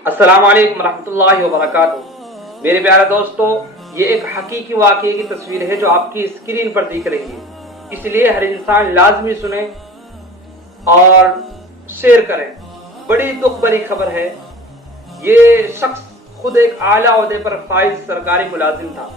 अस्सलाम वालेकुम रहमतुल्लाहि व बरकातुहू। मेरे प्यारे दोस्तों, ये एक हकीकी वाक़ये की तस्वीर है जो आपकी स्क्रीन पर दिख रही है, इसलिए हर इंसान लाजमी सुने और शेयर करें। बड़ी दुख भरी खबर है। ये शख्स खुद एक आला ओहदे पर फाइज सरकारी मुलाजिम था।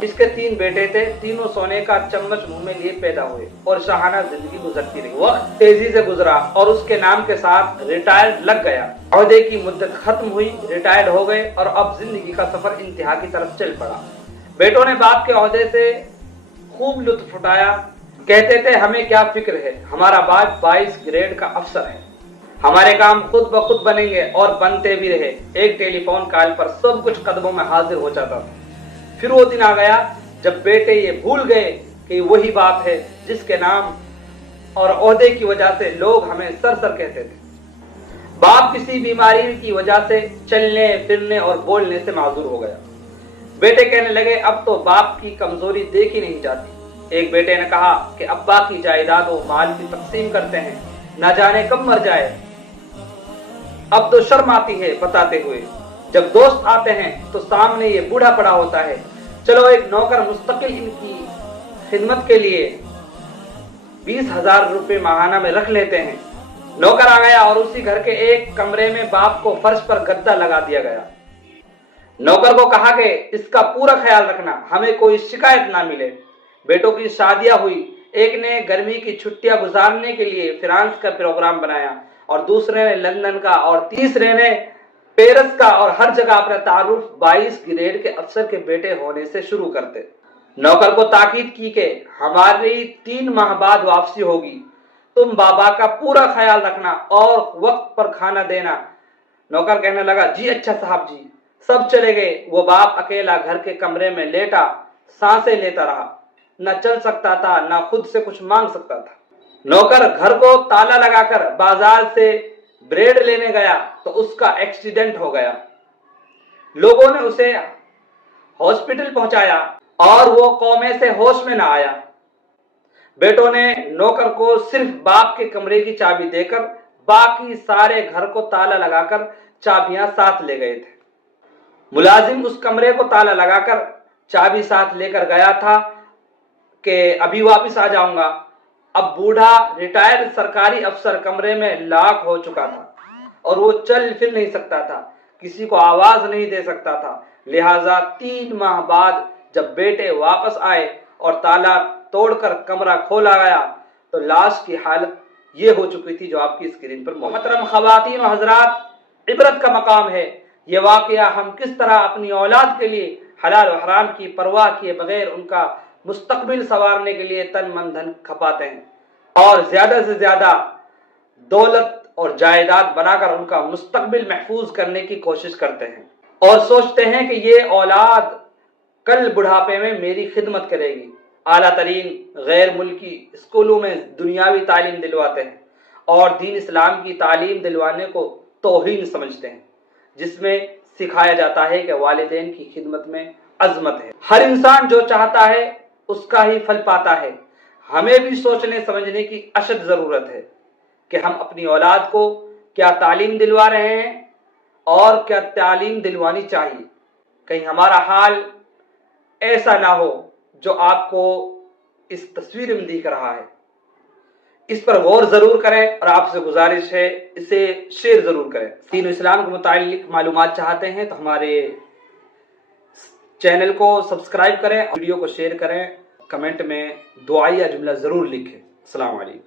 इसके 3 बेटे थे, तीनों सोने का चम्मच मुंह में लिए पैदा हुए और शाहाना जिंदगी गुजरती रही। वक्त तेजी से गुजरा और उसके नाम के साथ रिटायर्ड लग गया। ओहदे की मुद्दत खत्म हुई, रिटायर्ड हो गए और अब जिंदगी का सफर इंतहा की तरफ चल पड़ा। बेटों ने बाप के ओहदे से खूब लुत्फ उठाया। कहते थे, हमें क्या फिक्र है, हमारा बाप 22 ग्रेड का अफसर है, हमारे काम खुद ब खुद बनेंगे, और बनते भी रहे। एक टेलीफोन कॉल पर सब कुछ कदमों में हाजिर हो जाता था। फिर वो दिन आ गया जब बेटे ये भूल गए कि वही बाप है जिसके नाम और ओहदे की वजह से लोग हमें सर सर कहते थे। बाप किसी बीमारी की वजह से चलने फिरने और बोलने से माजूर हो गया। बेटे कहने लगे, अब तो बाप की कमजोरी देखी नहीं जाती। एक बेटे ने कहा कि अब्बा की जायदाद और माल की तकसीम करते हैं, न जाने कब मर जाए। अब तो शर्म आती है बताते हुए। जब दोस्त आते हैं तो सामने ये बूढ़ा पड़ा होता है। चलो एक नौकर मुस्तकिल इनकी खिदमत के लिए 20,000 रुपए माहाना में रख लेते हैं। नौकर आ गया और उसी घर के एक कमरे में बाप को फर्श पर गद्दा लगा दिया गया। नौकर को कहा कि इसका पूरा ख्याल रखना, हमें कोई शिकायत ना मिले। बेटों की शादियां हुई। एक ने गर्मी की छुट्टियां गुजारने के लिए फ्रांस का प्रोग्राम बनाया और दूसरे ने लंदन का और तीसरे ने पेरिस का, और हर जगह अपना तारुफ 22 ग्रेड के अफसर के बेटे होने से शुरू करते। नौकर को ताकीद की कि हमारी 3 माह बाद वापसी होगी, तुम बाबा का पूरा ख्याल रखना और वक्त पर खाना देना। नौकर कहने लगा, जी अच्छा साहब जी। सब चले गए। वो बाप अकेला घर के कमरे में लेटा सांसें लेता रहा। न चल सकता था, न खुद से कुछ मांग सकता था। नौकर घर को ताला लगाकर बाजार से ब्रेड लेने गया तो उसका एक्सीडेंट हो गया। लोगों ने उसे हॉस्पिटल पहुंचाया और वो कोमे से होश में न आया। बेटों ने नौकर को सिर्फ बाप के कमरे की चाबी देकर बाकी सारे घर को ताला लगाकर चाबियां साथ ले गए थे। मुलाजिम उस कमरे को ताला लगाकर चाबी साथ लेकर गया था कि अभी वापस आ जाऊंगा। अब बूढ़ा रिटायर्ड सरकारी अफसर कमरे में लाक हो चुका था और वो चल फिर नहीं सकता था, किसी को आवाज नहीं दे सकता था। लिहाजा 3 माह बाद जब बेटे वापस आए और ताला तोड़कर कमरा खोला गया तो लाश की हालत ये हो चुकी थी जो आपकी स्क्रीन पर। मोहतरम खवातीन और हजरात, इबरत का मकाम है ये वाकया। हम किस तरह अपनी औलाद के लिए हलाल और हराम की परवाह किए बगैर उनका मुस्तकबिल संवारने के लिए तन मन धन खपाते हैं और ज्यादा से ज्यादा दौलत और जायदाद बनाकर उनका मुस्तकबिल महफूज करने की कोशिश करते हैं और सोचते हैं कि ये औलाद कल बुढ़ापे में मेरी खिदमत करेगी। आला तरीन गैर मुल्की स्कूलों में दुनियावी तालीम दिलवाते हैं और दीन इस्लाम की तालीम दिलवाने को तौहीन समझते हैं, जिसमें सिखाया जाता है कि वालिदैन की खिदमत में अजमत है। हर इंसान जो चाहता है उसका ही फल पाता है। हमें भी सोचने समझने की अशद जरूरत है कि हम अपनी औलाद को क्या तालीम दिलवा रहे हैं और क्या तालीम दिलवानी चाहिए। कहीं हमारा हाल ऐसा ना हो जो आपको इस तस्वीर में दिख रहा है। इस पर गौर जरूर करें और आपसे गुजारिश है इसे शेयर जरूर करें। दीन इस्लाम के मुतालिक मालूमात चाहते हैं तो हमारे चैनल को सब्सक्राइब करें, वीडियो को शेयर करें, कमेंट में दुआया जुमला जरूर लिखें। अस्सलाम वालेकुम।